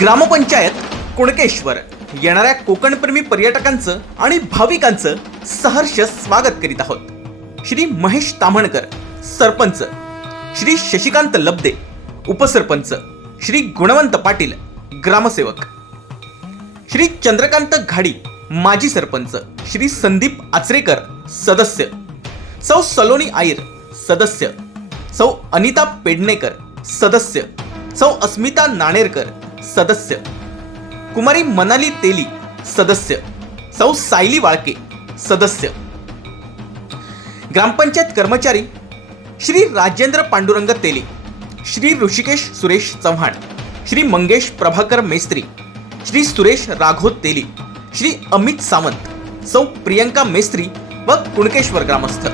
ग्रामपंचायत कुणकेश्वर. येणाऱ्या कोकणप्रेमी पर्यटकांचं आणि भाविकांचं सहर्ष स्वागत करीत आहोत. श्री महेश ताम्हणकर सरपंच. श्री शशिकांत लब्दे उपसरपंच. श्री गुणवंत पाटील ग्रामसेवक. श्री चंद्रकांत घाडी माजी सरपंच. श्री संदीप आचरेकर सदस्य. सौ सलोनी आयर सदस्य. सौ अनिता पेडणेकर सदस्य. सौ अस्मिता नाणेरकर सदस्य. कुमारी मनाली तेली सदस्य. सौ सायली वाळके सदस्य. ग्रामपंचायत कर्मचारी श्री राजेंद्र पांडुरंग तेली श्री ऋषिकेश सुरेश चव्हाण श्री मंगेश प्रभाकर मेस्त्री श्री सुरेश राघव तेली श्री अमित सावंत सौ प्रियंका मेस्त्री व कुणकेश्वर ग्रामस्थ.